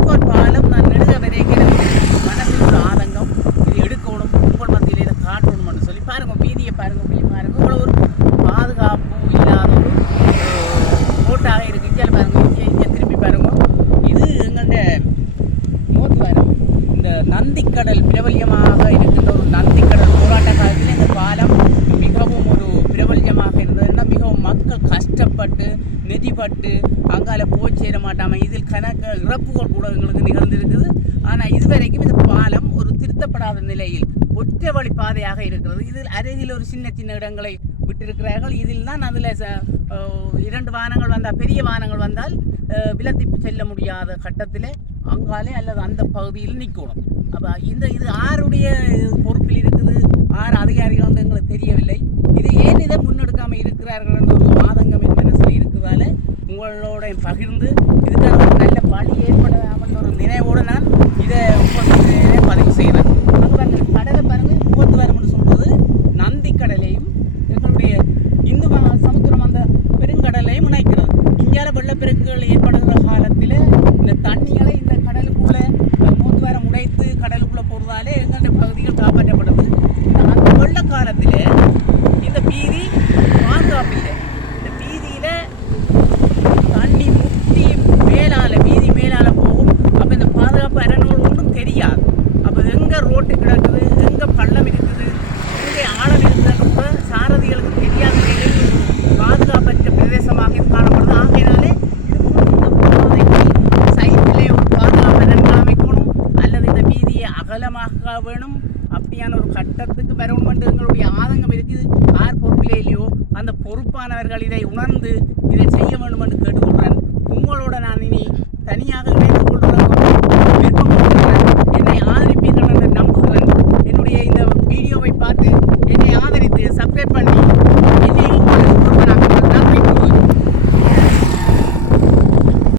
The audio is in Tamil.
திருக்கோள் பாலம் நான் நெடுக வரைக்கும் மனசில் ஒரு ஆதங்கம், இது எடுக்கணும், உங்கள் மத்தியில் இதை காட்டணும்னு சொல்லி பாருங்க, வீதியை பாருங்க, பாருங்க, இவ்வளோ ஒரு பாதுகாப்பு இல்லாத ஒரு ரோட்டாக இருக்கு. இங்கே பாருங்க, இங்கே திரும்பி பாருங்க, இது எங்களுடைய மோத்துவாரம் இந்த நந்திக்கடல் பிரபல்யமாக இருக்கின்ற ஒரு நந்திக்கடல் போராட்ட காலத்தில் இந்த பாலம் மிகவும் ஒரு பிரபல்யமாக இருந்ததுன்னா மிகவும் மக்கள் கஷ்டப்பட்டு நெதிப்பட்டு அங்கால போய் சேர மாட்டாமல் இதில் கணக்கு இறப்புகள் கூட எங்களுக்கு நிகழ்ந்திருக்குது. ஆனால் இதுவரைக்கும் இந்த பாலம் ஒரு திருத்தப்படாத நிலையில் ஒற்றை வழி பாதையாக இருக்கிறது. இதில் அருகில் ஒரு சின்ன சின்ன இடங்களை விட்டிருக்கிறார்கள். இதில் தான் அதில் 2 வாகனங்கள் வந்தால், பெரிய வாகனங்கள் வந்தால் விலத்தி செல்ல முடியாத கட்டத்தில் அங்காலே அல்லது அந்த பகுதியில் நிற்கணும். அப்போ இது ஆருடைய பொறுப்பில் இருக்குது, ஆறு அதிகாரிகள் வந்து எங்களுக்கு தெரியவில்லை. இது ஏன் இதை முன்னெடுக்காமல் இருக்கிறார்கள் என்ற ஒரு ஆதங்கம் என் மனசில் இருக்கிறதால உங்களோட பகிர்ந்து இதுக்கான ஒரு நல்ல பழி ஏற்படாமல் ஒரு நினைவோடு நான் இதை பதிவு செய்கிறேன். அங்கே கடலை பாருங்கள், போத்துவாரம்னு சொல்வது நந்தி கடலையும் எங்களுடைய இந்து சமுத்திரம் அந்த பெருங்கடலையும் இணைக்கிறது. இந்தியாவில் வெள்ளப்பெருக்குகள் ஏற்படுகிற காலத்தில் இந்த தண்ணிகளை இந்த கடலுக்குள்ளே மூத்துவாரம் உடைத்து கடலுக்குள்ளே போகிறதாலே எங்களுடைய பகுதிகள் காப்பாற்றப்படுது. அந்த வெள்ள காலத்தில் இந்த வீதி பாதுகாப்பில்லை. இந்த வீதியில் தண்ணி முட்டி வீதி மேலால் போகும். அப்போ இந்த பாதுகாப்பு அரணோடு ஒன்றும் தெரியாது. அப்போ எங்கே ரோட்டு கிடக்குது, எங்கே பள்ளம் இருக்குது, எங்கே ஆழம் இருக்குதுன்னு கூட சாரதிகளுக்கு தெரியாத நிலையில் பாதுகாப்பற்ற பிரதேசமாக இது காணப்படுது. ஆகையினாலே சைட்டிலே ஒரு பாதுகாப்பு அரண்கள் அமைக்கணும் அல்லது இந்த வீதியை அகலமாக வேணும். அப்படியான ஒரு கட்டத்துக்கு வரணும் என்று எங்களுடைய ஆதங்கம் இருக்குது. யார் பொறுப்பிலே இல்லையோ அந்த பொறுப்பானவர்கள் இதை உணர்ந்து இதை செய்ய வேண்டும் என்று கேட்டுக்கொள்கிறேன். உங்களோட நான் இனி தனியாக